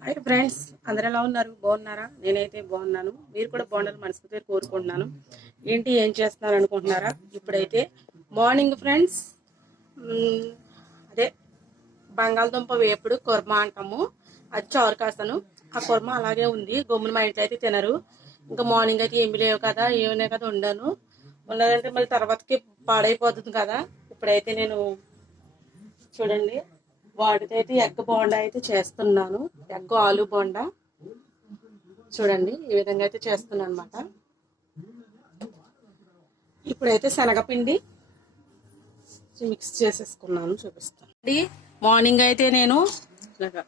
Hi friends అందరు ఎలా ఉన్నారు? బాగున్నారా? నేనైతే బాగున్నాను. మీరు కూడా బాగుండాలని మనస్ఫూర్తిగా కోరుకుంటున్నాను. ఏంటి ఏం చేస్తున్నారు అనుకుంటున్నారా? ఇప్పుడైతే మార్నింగ్ ఫ్రెండ్స్. అదే బంగాళదుంప వేపుడు కుర్మా అంటాము. అది చారు కాస్తాను. ఆ కుర్మా అలాగే ఉంది. గమ్మున మా ఇంట్లో అయితే తినరు. ఇంకా మార్నింగ్ అయితే ఏమి లేవు కదా ఏమైనా కదా ఉండను. ఉండాలంటే మళ్ళీ తర్వాతకి పాడైపోతుంది కదా. ఇప్పుడైతే నేను చూడండి. వాటితో అయితే ఎగ్ బోండా అయితే చేస్తున్నాను. ఎగ్ ఆలు బోండా. చూడండి ఈ విధంగా అయితే చేస్తున్నాను అనమాట ఇప్పుడైతే శనగపిండి మిక్స్ చేసేసుకున్నాను చూపిస్తాను. అండి, మార్నింగ్ అయితే నేను ఇలాగా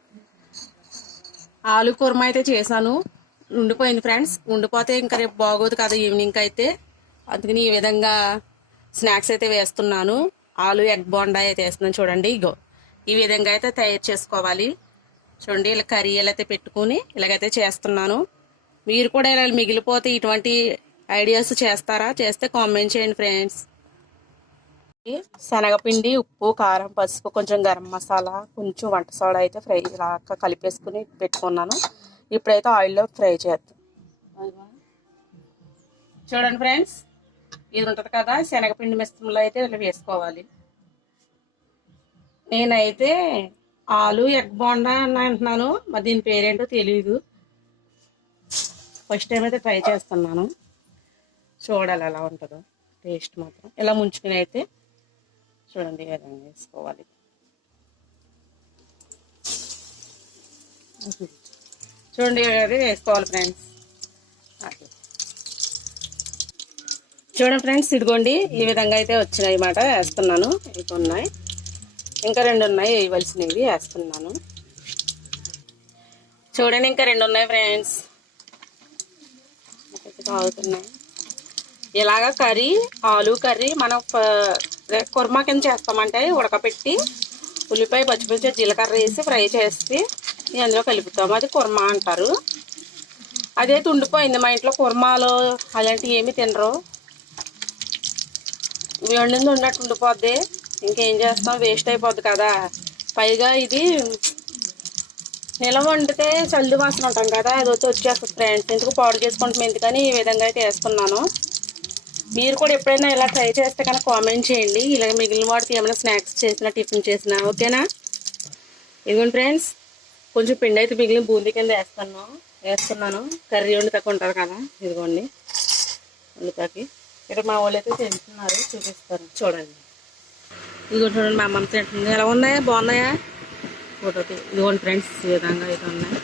ఆలు కుర్మ అయితే చేశాను. ఉండిపోయింది ఫ్రెండ్స్. ఉండిపోతే ఇంకా రేపు బాగోదు కదా ఈవినింగ్ అయితే. అందుకని ఈ విధంగా స్నాక్స్ అయితే వేస్తున్నాను. ఆలు ఎగ్ బోండా అయితే వేస్తున్నాను. చూడండి ఇగో. ఈ విధంగా అయితే తయారు చేసుకోవాలి. చూడండి ఇలా కర్రీ అయితే పెట్టుకుని ఇలాగైతే చేస్తున్నాను. మీరు కూడా ఇలా మిగిలిపోతే ఇటువంటి ఐడియాస్ చేస్తారా? చేస్తే కామెంట్ చేయండి ఫ్రెండ్స్ శనగపిండి ఉప్పు కారం పసుపు కొంచెం గరం మసాలా కొంచెం వంట సోడా అయితే ఫ్రై లాగా కలిపేసుకుని పెట్టుకున్నాను. ఇప్పుడైతే ఆయిల్లో ఫ్రై చేద్దాం. చూడండి ఫ్రెండ్స్ ఇది ఉంటుంది కదా శనగపిండి మిశ్రమంలో అయితే ఇలా వేసుకోవాలి. నేనైతే ఆలు ఎగ్ బోండా అని అంటున్నాను మరి దీని పేరేంటో తెలియదు ఫస్ట్ టైం అయితే ట్రై చేస్తున్నాను. చూడాలి ఎలా ఉంటుందో. టేస్ట్ మాత్రం. ఇలా ముంచుకుని అయితే చూడండి విధంగా వేసుకోవాలి. చూడండి అది వేసుకోవాలి ఫ్రెండ్స్ చూడండి ఫ్రెండ్స్ ఇదిగోండి ఈ విధంగా అయితే వచ్చినాయి అన్నమాట వేస్తున్నాను. ఇవి ఉన్నాయి. ఇంకా రెండు ఉన్నాయి వేయవలసినవి వేస్తున్నాను. చూడండి ఇంకా రెండు ఉన్నాయి ఫ్రెండ్స్ తాగుతున్నాయి ఇలాగా కర్రీ ఆలు కర్రీ మనం కుర్మా కింద చేస్తామంటే ఉడకపెట్టి ఉల్లిపాయ పచ్చిమిర్చి జీలకర్ర వేసి ఫ్రై చేసి అందులో కలుపుతాము. అది కుర్మా అంటారు. అదే ఉండిపోయింది మా ఇంట్లో కుర్మాలు అలాంటివి ఏమి తినరు. వండింది ఉన్నట్టు ఉండిపోద్ది. ఇంకేం చేస్తాం? వేస్ట్ అయిపోద్ది కదా. పైగా ఇది నిలవ వండితే చల్లు వాసన ఉంటాం కదా అది వచ్చి వచ్చేస్తుంది ఫ్రెండ్స్ ఎందుకు పాడు చేసుకుంటాం ఎందుకని ఈ విధంగా అయితే వేస్తున్నాను మీరు కూడా ఎప్పుడైనా ఇలా ట్రై చేస్తే కనుక కామెంట్ చేయండి. ఇలా మిగిలిన వాటికి ఏమైనా స్నాక్స్ చేసినా టిఫిన్ చేసినా ఓకేనా? ఇదిగోండి ఫ్రెండ్స్ కొంచెం పిండి అయితే మిగిలిన బూందీ కింద వేస్తాను వేస్తున్నాను. కర్రీ వండుతాకు ఉంటుంది కదా ఇదిగోండి. వండుతాకి. ఇక్కడ మా వాళ్ళు అయితే తింటున్నారు చూపిస్తారు. చూడండి. ఇదిగో చూడండి మా అమ్మమ్మ తింటుంది. ఎలా ఉన్నాయా? బాగున్నాయా? ఫోటో ఇదిగోండి ఫ్రెండ్స్ ఈ విధంగా అయితే ఉన్నాయి.